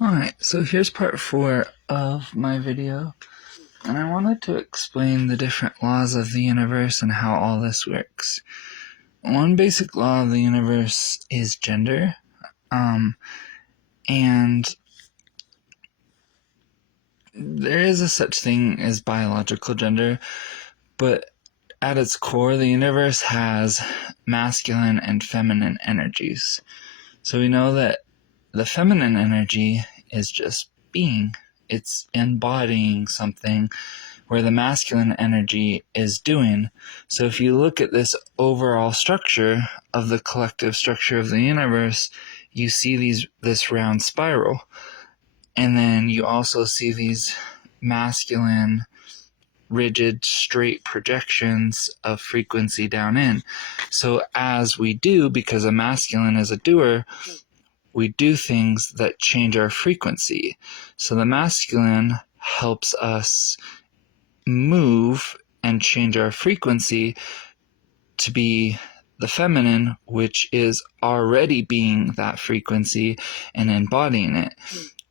Alright, so here's part 4 of my video, and I wanted to explain the different laws of the universe and how all this works. One basic law of the universe is gender, and there is a such thing as biological gender, but at its core, the universe has masculine and feminine energies. So we know that the feminine energy is just being. It's embodying something, where the masculine energy is doing. So if you look at this overall structure of the collective structure of the universe, you see this round spiral. And then you also see these masculine, rigid, straight projections of frequency down in. So as we do, because a masculine is a doer, we do things that change our frequency. So the masculine helps us move and change our frequency to be the feminine, which is already being that frequency and embodying it.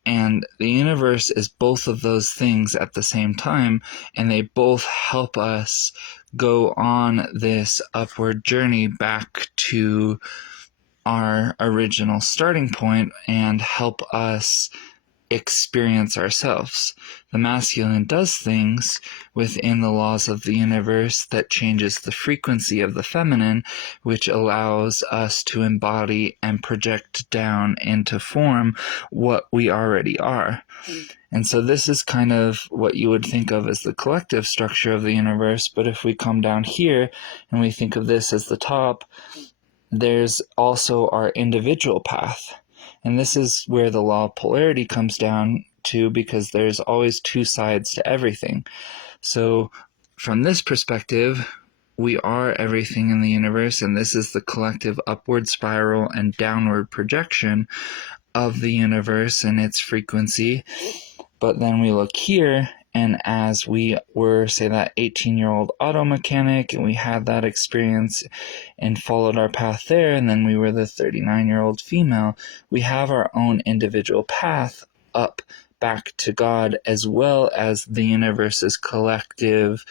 And the universe is both of those things at the same time, and they both help us go on this upward journey back to our original starting point and help us experience ourselves. The masculine does things within the laws of the universe that changes the frequency of the feminine, which allows us to embody and project down into form what we already are. And so this is kind of what you would think of as the collective structure of the universe, but if we come down here and we think of this as the top, there's also our individual path. And this is where the law of polarity comes down to, because there's always two sides to everything. So from this perspective, we are everything in the universe, and this is the collective upward spiral and downward projection of the universe and its frequency. But then we look here, and as we were, say, that 18-year-old auto mechanic, and we had that experience and followed our path there, and then we were the 39-year-old female, we have our own individual path up back to God, as well as the universe's collective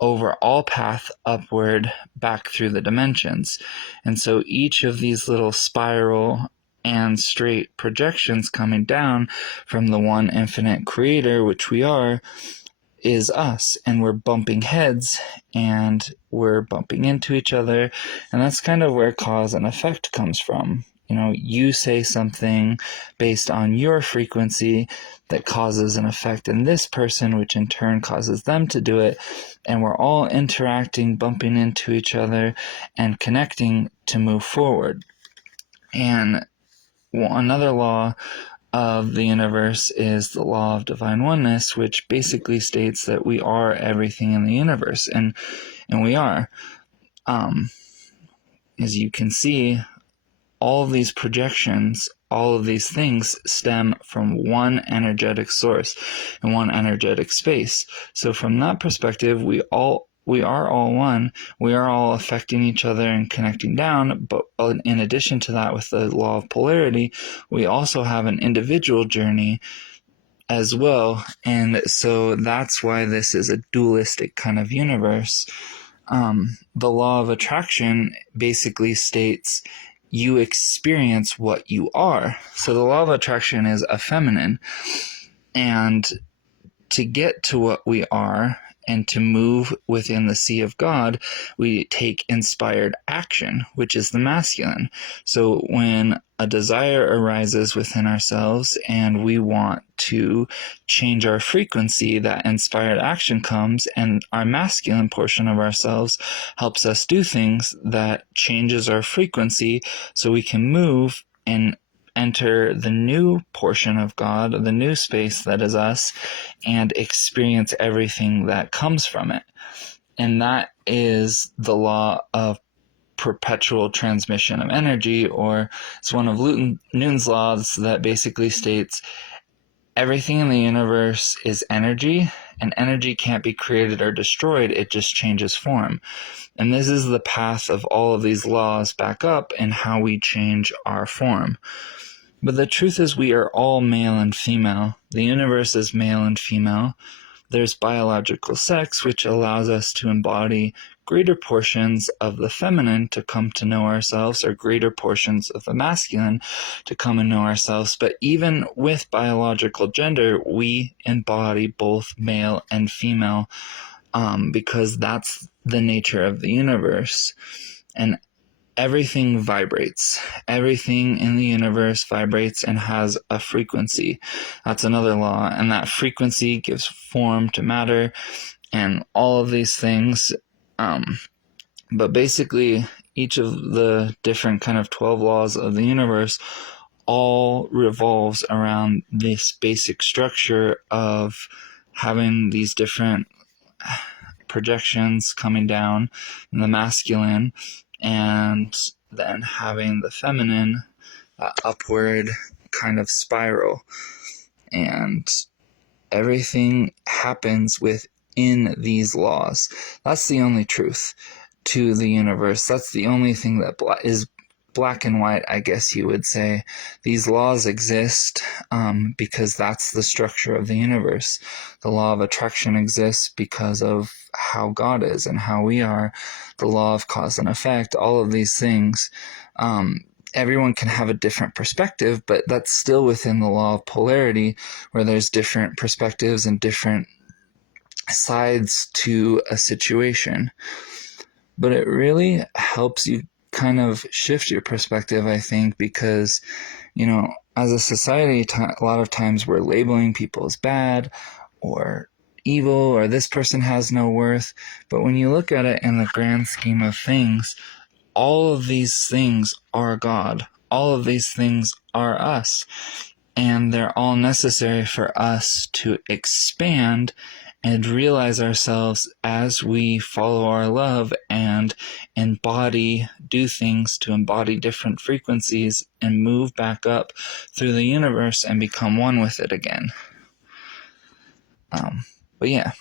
overall path upward back through the dimensions. And so each of these little spiral and straight projections coming down from the one infinite creator, which we are, is us, and we're bumping heads and we're bumping into each other. And that's kind of where cause and effect comes from. You know, you say something based on your frequency that causes an effect in this person, which in turn causes them to do it. And we're all interacting, bumping into each other, and connecting to move forward. And another law of the universe is the law of divine oneness, which basically states that we are everything in the universe, and we are. As you can see, all of these projections, all of these things stem from one energetic source and one energetic space. So from that perspective, we are all one. We are all affecting each other and connecting down, but in addition to that, with the law of polarity, we also have an individual journey as well. And so that's why this is a dualistic kind of universe. The law of attraction basically states you experience what you are. So the law of attraction is a feminine. And to get to what we are and to move within the sea of God, we take inspired action, which is the masculine. So when a desire arises within ourselves and we want to change our frequency, that inspired action comes, and our masculine portion of ourselves helps us do things that changes our frequency so we can move and enter the new portion of God, the new space that is us, and experience everything that comes from it. And that is the law of perpetual transmission of energy, or it's one of Newton's laws that basically states everything in the universe is energy, and energy can't be created or destroyed, it just changes form. And this is the path of all of these laws back up and how we change our form. But the truth is we are all male and female. The universe is male and female. There's biological sex, which allows us to embody greater portions of the feminine to come to know ourselves, or greater portions of the masculine to come and know ourselves. But even with biological gender, we embody both male and female, because that's the nature of the universe. And everything vibrates. Everything in the universe vibrates and has a frequency. That's another law. And that frequency gives form to matter and all of these things. But basically, each of the different kind of 12 laws of the universe all revolves around this basic structure of having these different projections coming down in the masculine, and then having the feminine upward kind of spiral. And everything happens within these laws. That's the only truth to the universe. That's the only thing that is black and white, I guess you would say. These laws exist because that's the structure of the universe. The law of attraction exists because of how God is and how we are. The law of cause and effect, all of these things. Everyone can have a different perspective, but that's still within the law of polarity, where there's different perspectives and different sides to a situation. But it really helps you kind of shift your perspective, I think, because, as a society, a lot of times we're labeling people as bad or evil, or this person has no worth. But when you look at it in the grand scheme of things, all of these things are God. All of these things are us. And they're all necessary for us to expand and realize ourselves as we follow our love and do things to embody different frequencies and move back up through the universe and become one with it again. But yeah.